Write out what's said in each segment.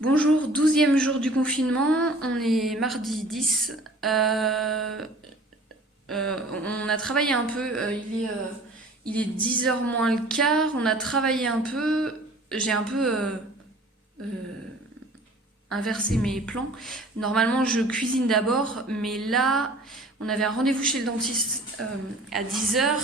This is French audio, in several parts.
Bonjour, 12e jour du confinement, on est mardi 10. On a travaillé un peu, il est 10h moins le quart, on a travaillé un peu, j'ai un peu euh, inversé mes plans. Normalement je cuisine d'abord, mais là on avait un rendez-vous chez le dentiste à 10h.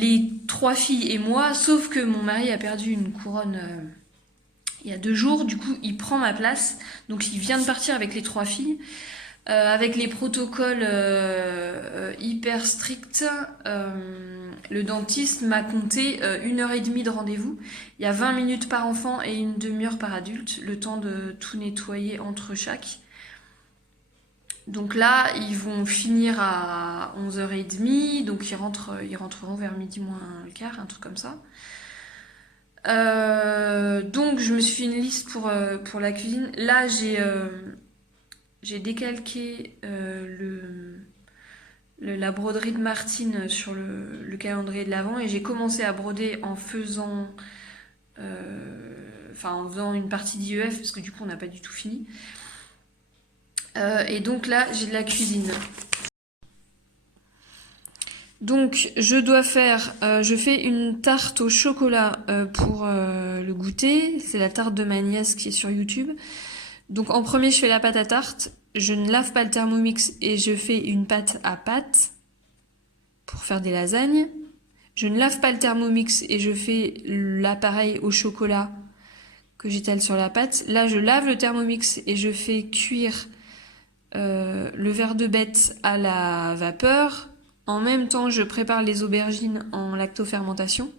Les trois filles et moi, sauf que mon mari a perdu une couronne il y a 2 jours, du coup il prend ma place, donc il vient de partir avec les trois filles. Avec les protocoles hyper stricts, le dentiste m'a compté 1h30 de rendez-vous. Il y a 20 minutes par enfant et une demi-heure par adulte, le temps de tout nettoyer entre chaque. Donc là, ils vont finir à 11h30, donc ils rentreront vers midi moins le quart, un truc comme ça. Donc je me suis fait une liste pour la cuisine. Là, j'ai décalqué la broderie de Martine sur le calendrier de l'Avent et j'ai commencé à broder en faisant une partie d'IEF parce que du coup on n'a pas du tout fini. Et donc là j'ai de la cuisine. Donc je fais une tarte au chocolat pour le goûter. C'est la tarte de ma nièce qui est sur YouTube. Donc en premier je fais la pâte à tarte. Je ne lave pas le Thermomix et je fais une pâte à pâte pour faire des lasagnes. Je ne lave pas le Thermomix et je fais l'appareil au chocolat que j'étale sur la pâte. Là, je lave le Thermomix et je fais cuire le verre de bête à la vapeur. En même temps, je prépare les aubergines en lactofermentation.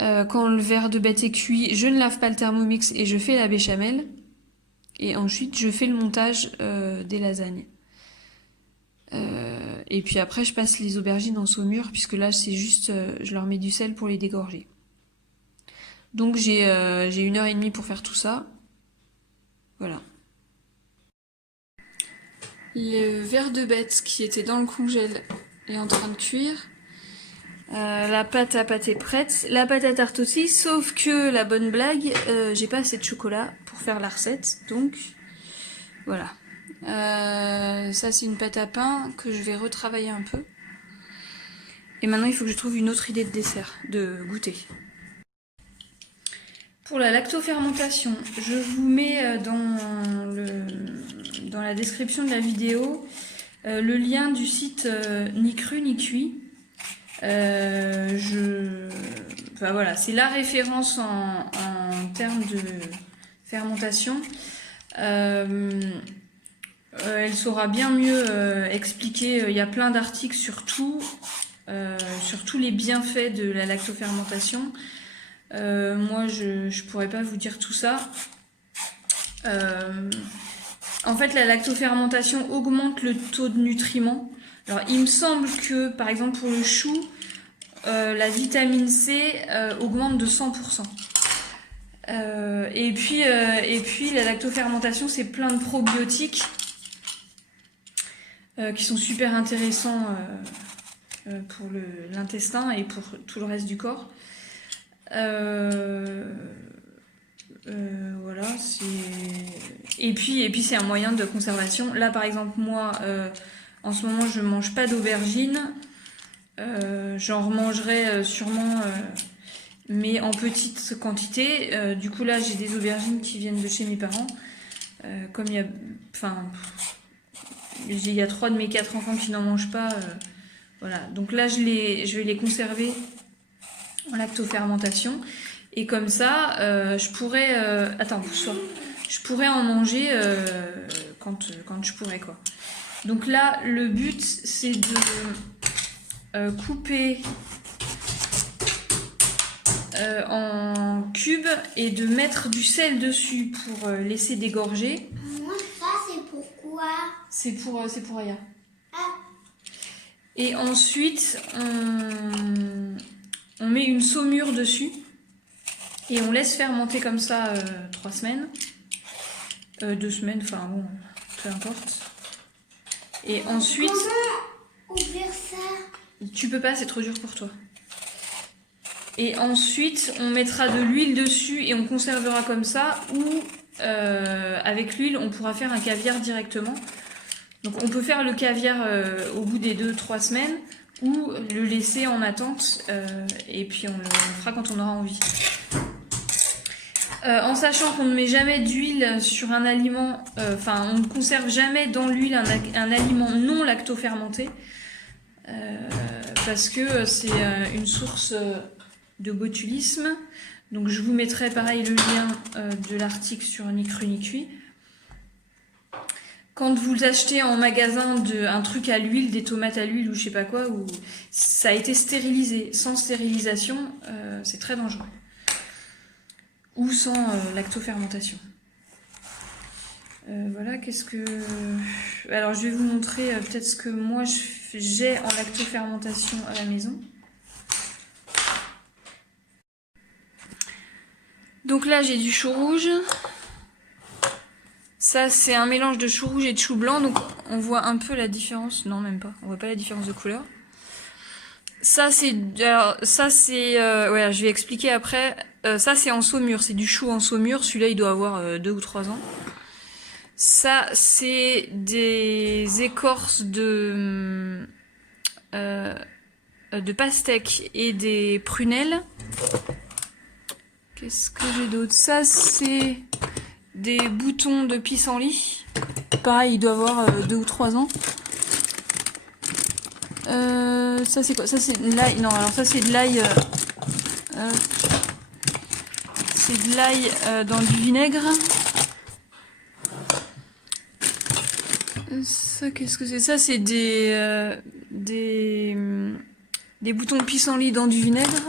Quand le verre de bête est cuit, je ne lave pas le Thermomix et je fais la béchamel. Et ensuite, je fais le montage des lasagnes. Et puis après, je passe les aubergines en saumure, puisque là, c'est juste, je leur mets du sel pour les dégorger. Donc j'ai 1h30 pour faire tout ça. Voilà. Le verre de bête qui était dans le congèle est en train de cuire. La pâte à pâte est prête. La pâte à tarte aussi, sauf que la bonne blague, j'ai pas assez de chocolat pour faire la recette. Donc voilà. Ça c'est une pâte à pain que je vais retravailler un peu. Et maintenant il faut que je trouve une autre idée de dessert, de goûter. Pour la lactofermentation, je vous mets dans la description de la vidéo le lien du site Ni Cru Ni Cuit. Enfin, voilà, c'est la référence en termes de fermentation. Elle saura bien mieux expliquer. Il y a plein d'articles sur tous les bienfaits de la lactofermentation. Moi, je pourrais pas vous dire tout ça. En fait, la lactofermentation augmente le taux de nutriments. Alors, il me semble que, par exemple, pour le chou, la vitamine C augmente de 100%. Et puis, la lactofermentation, c'est plein de probiotiques qui sont super intéressants pour l'intestin et pour tout le reste du corps. Voilà, et puis c'est un moyen de conservation. Là par exemple moi en ce moment je mange pas d'aubergines. J'en remangerai sûrement mais en petite quantité. Du coup là j'ai des aubergines qui viennent de chez mes parents. Comme il y a 3 de mes 4 enfants qui n'en mangent pas. Voilà, donc là je vais les conserver en lactofermentation. Et comme ça, je pourrais... pousse-toi. Je pourrais en manger quand je pourrais, quoi. Donc là, le but, c'est de couper en cubes et de mettre du sel dessus pour laisser dégorger. Ça, c'est pourquoi? C'est pour Aya. Ah. Et ensuite, on met une saumure dessus. Et on laisse fermenter comme ça 3 semaines. 2 semaines, enfin bon, peu importe. Et ensuite... Comment ouvrir ça? Tu peux pas, c'est trop dur pour toi. Et ensuite, on mettra de l'huile dessus et on conservera comme ça. Ou avec l'huile, on pourra faire un caviar directement. Donc on peut faire le caviar au bout des 2-3 semaines ou le laisser en attente et puis on le fera quand on aura envie. En sachant qu'on ne met jamais d'huile sur un aliment, enfin on ne conserve jamais dans l'huile un aliment non lactofermenté parce que c'est une source de botulisme. Donc je vous mettrai pareil le lien de l'article sur Ni Cru Ni Cuit. Quand vous achetez en magasin un truc à l'huile, des tomates à l'huile ou je sais pas quoi, où ça a été stérilisé. Sans stérilisation, c'est très dangereux. Ou sans lactofermentation. Voilà, qu'est-ce que... Alors, je vais vous montrer peut-être ce que moi j'ai en lactofermentation à la maison. Donc là, j'ai du chou rouge. Ça, c'est un mélange de chou rouge et de chou blanc, donc on voit un peu la différence. Non, même pas. On voit pas la différence de couleur. Ça, c'est... ouais, je vais expliquer après. Ça, c'est en saumure. C'est du chou en saumure. Celui-là, il doit avoir 2 ou 3 ans. Ça, c'est des écorces de pastèque et des prunelles. Qu'est-ce que j'ai d'autre? Ça, c'est... des boutons de pissenlit. Pareil, il doit avoir 2 ou 3 ans. Ça c'est quoi? Ça c'est de l'ail. Non, alors ça c'est de l'ail. C'est de l'ail dans du vinaigre. Ça qu'est-ce que c'est? Ça c'est des boutons de pissenlit dans du vinaigre.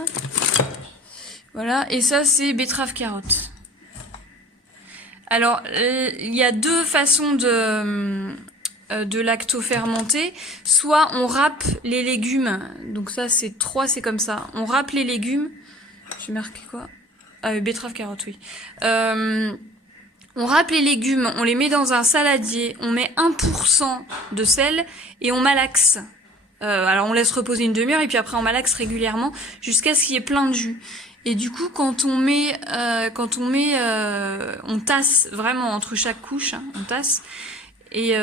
Voilà. Et ça c'est betterave carotte. Alors, il y a 2 façons de lactofermenter. Soit on râpe les légumes. Donc ça, c'est 3, c'est comme ça. On râpe les légumes. J'ai marqué quoi? Betterave, carotte, oui. On râpe les légumes, on les met dans un saladier. On met 1% de sel et on malaxe. Alors on laisse reposer une demi-heure et puis après on malaxe régulièrement jusqu'à ce qu'il y ait plein de jus. Et du coup, quand on tasse vraiment entre chaque couche, hein, on tasse. Et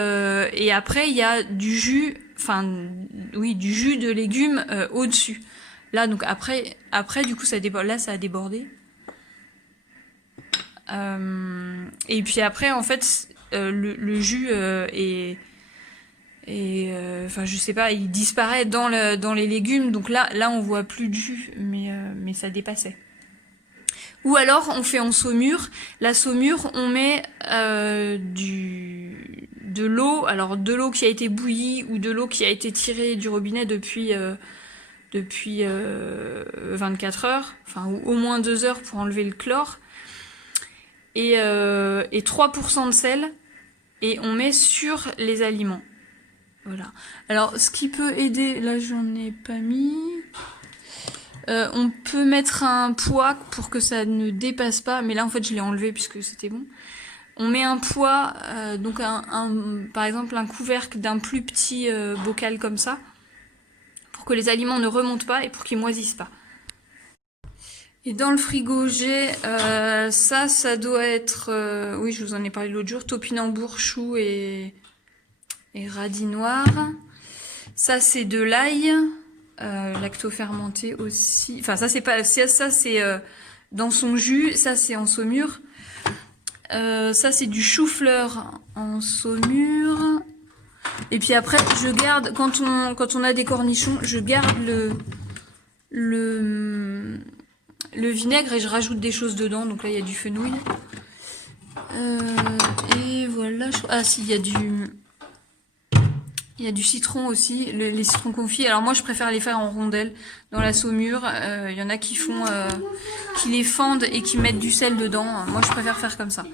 après, il y a du jus, du jus de légumes au-dessus. Là, donc après, du coup, ça déborde. Là, ça a débordé. Et puis après, en fait, le jus je sais pas, il disparaît dans les légumes. Donc là, on voit plus de jus, mais ça dépassait. Ou alors, on fait en saumure. La saumure, on met de l'eau. Alors, de l'eau qui a été bouillie ou de l'eau qui a été tirée du robinet depuis 24 heures. Enfin, ou au moins 2 heures pour enlever le chlore. Et 3% de sel. Et on met sur les aliments. Voilà. Alors, ce qui peut aider, là j'en ai pas mis. On peut mettre un poids pour que ça ne dépasse pas, mais là en fait je l'ai enlevé puisque c'était bon. On met un poids, donc par exemple un couvercle d'un plus petit bocal comme ça, pour que les aliments ne remontent pas et pour qu'ils moisissent pas. Et dans le frigo, j'ai ça doit être, oui je vous en ai parlé l'autre jour, topinambour, chou et radis noir. Ça c'est de l'ail, lactofermenté aussi. Enfin ça c'est pas, ça c'est dans son jus. Ça c'est en saumure. Ça c'est du chou-fleur en saumure. Et puis après je garde quand on a des cornichons, je garde le vinaigre et je rajoute des choses dedans. Donc là il y a du fenouil. Et voilà. Ah si, il y a du citron aussi, les citrons confits. Alors moi je préfère les faire en rondelles dans la saumure. Il y en a qui les fendent et qui mettent du sel dedans. Moi je préfère faire comme ça.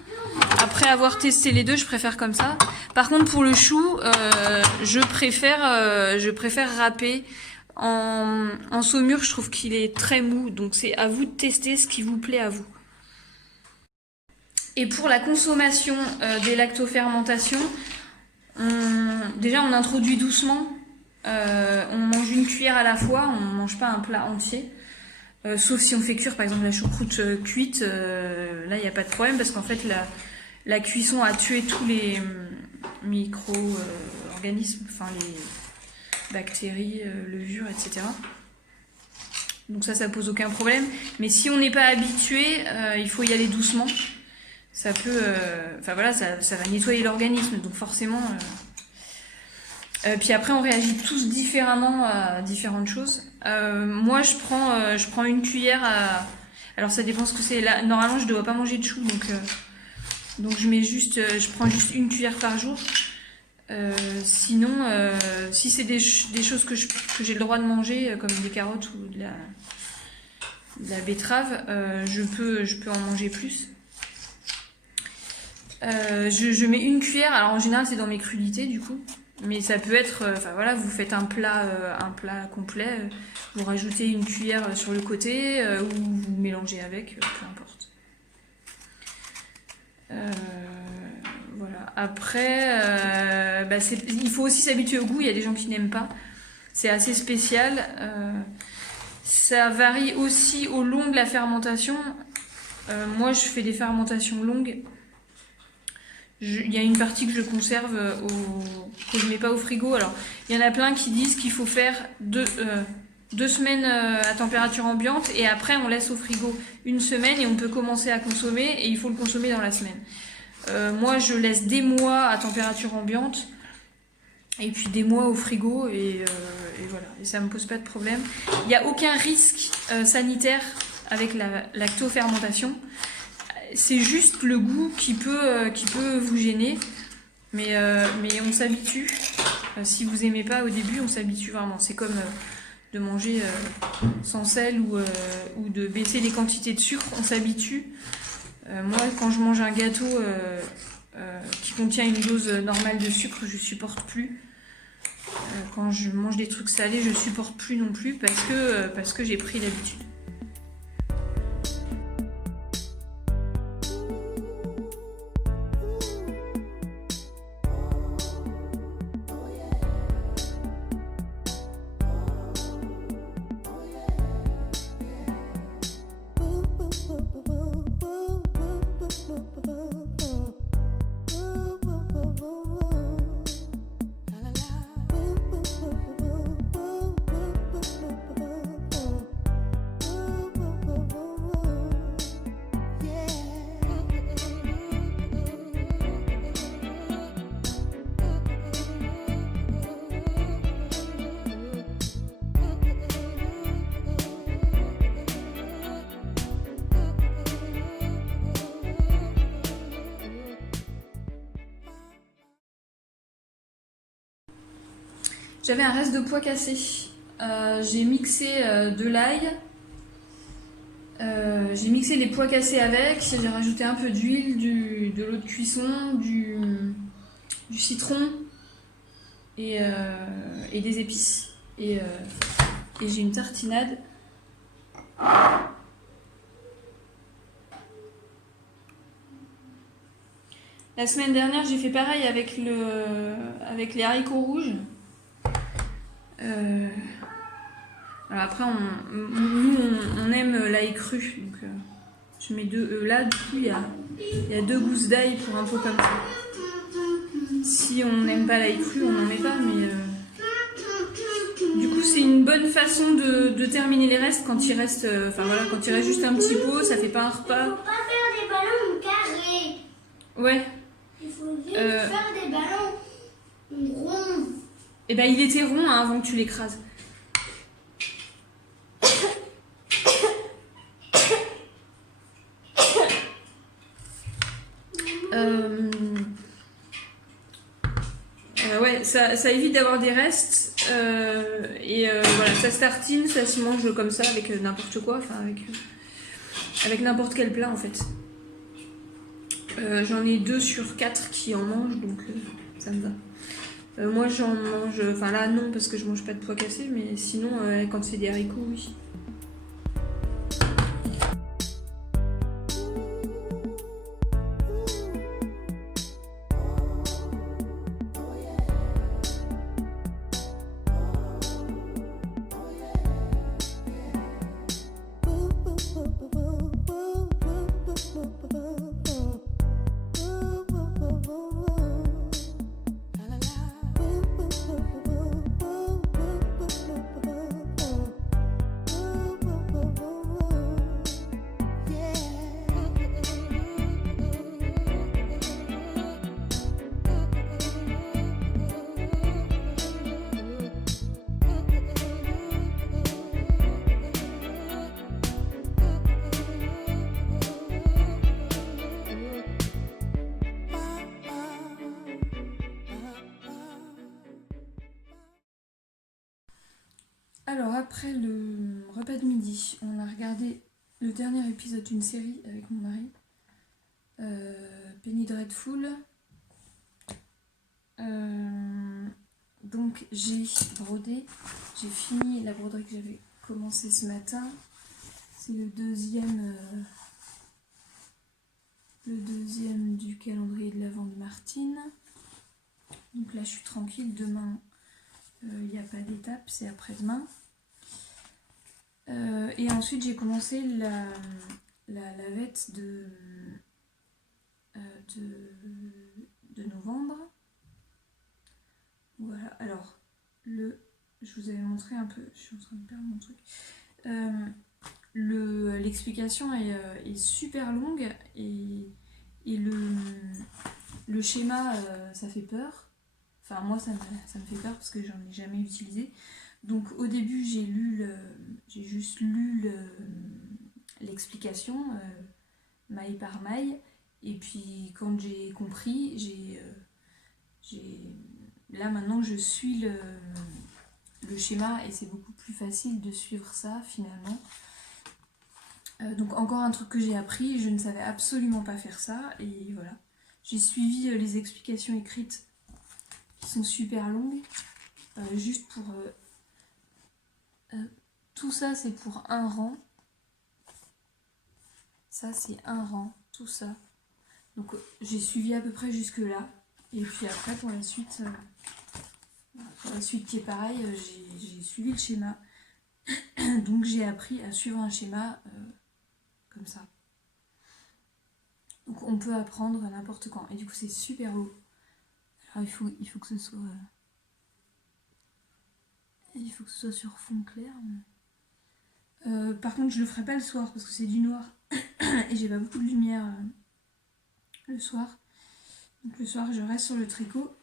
Après avoir testé les deux, je préfère comme ça. Par contre pour le chou, je préfère râper. En saumure, je trouve qu'il est très mou. Donc c'est à vous de tester ce qui vous plaît à vous. Et pour la consommation des lactofermentations, déjà on introduit doucement, on mange une cuillère à la fois, on ne mange pas un plat entier. Sauf si on fait cuire par exemple la choucroute cuite, là il n'y a pas de problème parce qu'en fait la cuisson a tué tous les micro-organismes, enfin les bactéries, levures, etc. Donc ça pose aucun problème. Mais si on n'est pas habitué, il faut y aller doucement. Ça peut, enfin voilà, ça va nettoyer l'organisme, donc forcément. Puis après, on réagit tous différemment à différentes choses. Moi, je prends une cuillère à. Alors ça dépend ce que c'est. Là, normalement, je ne dois pas manger de chou, donc je prends juste une cuillère par jour. Sinon, si c'est des choses que j'ai le droit de manger, comme des carottes ou de la betterave, je peux en manger plus. Je mets une cuillère, alors en général c'est dans mes crudités du coup, mais ça peut être, enfin voilà, vous faites un plat complet, vous rajoutez une cuillère sur le côté ou vous mélangez avec, peu importe. Voilà. Après, il faut aussi s'habituer au goût, il y a des gens qui n'aiment pas, c'est assez spécial. Ça varie aussi au long de la fermentation. Moi je fais des fermentations longues. Il y a une partie que je conserve, que je mets pas au frigo. Alors, il y en a plein qui disent qu'il faut faire 2 semaines à température ambiante et après on laisse au frigo 1 semaine et on peut commencer à consommer et il faut le consommer dans la semaine. Moi, je laisse des mois à température ambiante et puis des mois au frigo et voilà. Et ça me pose pas de problème. Il n'y a aucun risque sanitaire avec la lactofermentation. C'est juste le goût qui peut vous gêner, mais on s'habitue. Si vous aimez pas au début, on s'habitue vraiment. C'est comme de manger sans sel ou de baisser les quantités de sucre, on s'habitue. Moi, quand je mange un gâteau qui contient une dose normale de sucre, je supporte plus. Quand je mange des trucs salés, je supporte plus non plus parce que j'ai pris l'habitude. J'avais un reste de pois cassé. J'ai mixé de l'ail. J'ai mixé les pois cassés avec. J'ai rajouté un peu d'huile, de l'eau de cuisson, du citron et des épices. Et j'ai une tartinade. La semaine dernière, j'ai fait pareil avec les haricots rouges. Alors après, nous on aime l'ail cru, donc je mets là du coup il y a 2 gousses d'ail pour un pot comme ça. Si on n'aime pas l'ail cru, on n'en met pas, mais du coup c'est une bonne façon de terminer les restes quand il reste, quand il reste juste un petit pot, ça fait pas un repas. Il faut pas faire des ballons carrés. Ouais. Il faut juste faire des ballons ronds. Et ben il était rond avant que tu l'écrases. Ouais, ça évite d'avoir des restes voilà, ça se tartine, ça se mange comme ça avec n'importe quoi, enfin avec n'importe quel plat en fait. J'en ai 2 sur 4 qui en mangent, donc ça me va. Moi j'en mange, enfin là non parce que je mange pas de pois cassés, mais sinon quand c'est des haricots, oui. Alors après le repas de midi, on a regardé le dernier épisode d'une série avec mon mari, Penny Dreadful. Donc j'ai brodé, j'ai fini la broderie que j'avais commencé ce matin. C'est le deuxième du calendrier de l'Avent de Martine. Donc là je suis tranquille, demain il n'y a pas d'étape, c'est après-demain. Et ensuite j'ai commencé la lavette de novembre. Voilà, alors je vous avais montré un peu, je suis en train de perdre mon truc. L'explication est super longue et le schéma ça fait peur. Enfin moi ça me fait peur parce que j'en ai jamais utilisé. Donc au début j'ai juste lu l'explication maille par maille, et puis quand j'ai compris, là maintenant je suis le schéma et c'est beaucoup plus facile de suivre ça finalement. Donc encore un truc que j'ai appris, je ne savais absolument pas faire ça et voilà. J'ai suivi les explications écrites qui sont super longues, juste pour... tout ça c'est pour un rang. Ça c'est un rang, tout ça. Donc j'ai suivi à peu près jusque là. Et puis après pour la suite qui est pareil, j'ai suivi le schéma. Donc j'ai appris à suivre un schéma comme ça. Donc on peut apprendre n'importe quand. Et du coup c'est super beau. Alors il faut que ce soit... il faut que ce soit sur fond clair. Par contre je le ferai pas le soir parce que c'est du noir. Et j'ai pas beaucoup de lumière le soir. Donc le soir je reste sur le tricot.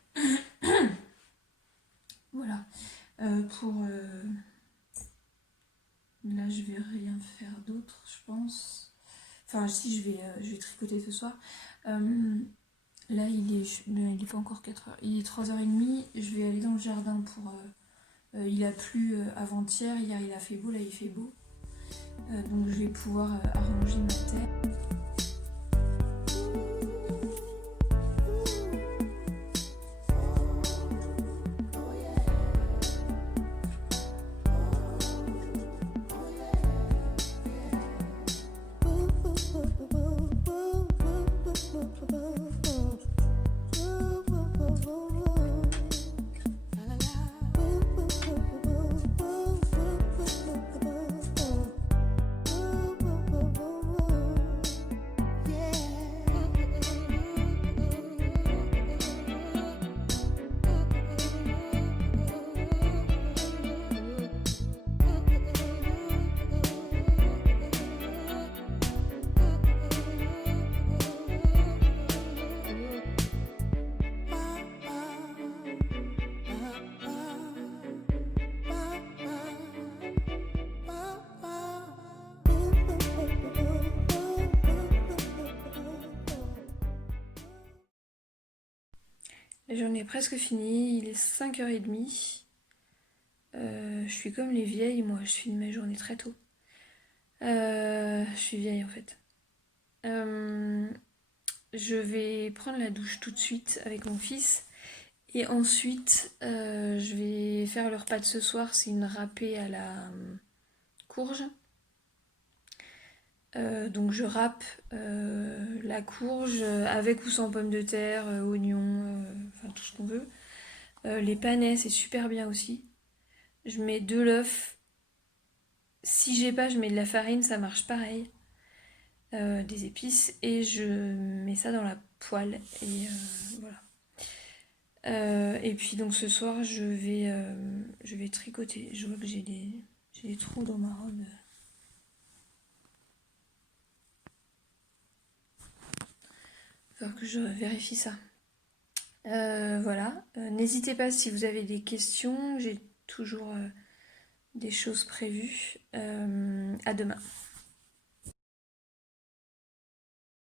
Voilà. Là je vais rien faire d'autre je pense. Enfin si je vais tricoter ce soir. Là il est pas encore 4h. Il est 3h30. Je vais aller dans le jardin pour... il a plu avant-hier. Hier il a fait beau, là il fait beau. Donc je vais pouvoir arranger ma terre. La journée est presque finie, il est 5h30. Je suis comme les vieilles, moi, je finis ma journée très tôt. Je suis vieille en fait. Je vais prendre la douche tout de suite avec mon fils. Et ensuite, je vais faire le repas de ce soir, c'est une râpée à la courge. Donc je râpe la courge avec ou sans pommes de terre, oignons, enfin tout ce qu'on veut. Les panais, c'est super bien aussi. Je mets 2 l'œuf. Si j'ai pas, je mets de la farine, ça marche pareil. Des épices et je mets ça dans la poêle et voilà. Et puis donc ce soir je vais tricoter. Je vois que j'ai des trous dans ma robe. Il va falloir que je vérifie ça. Voilà. N'hésitez pas si vous avez des questions. J'ai toujours des choses prévues. À demain.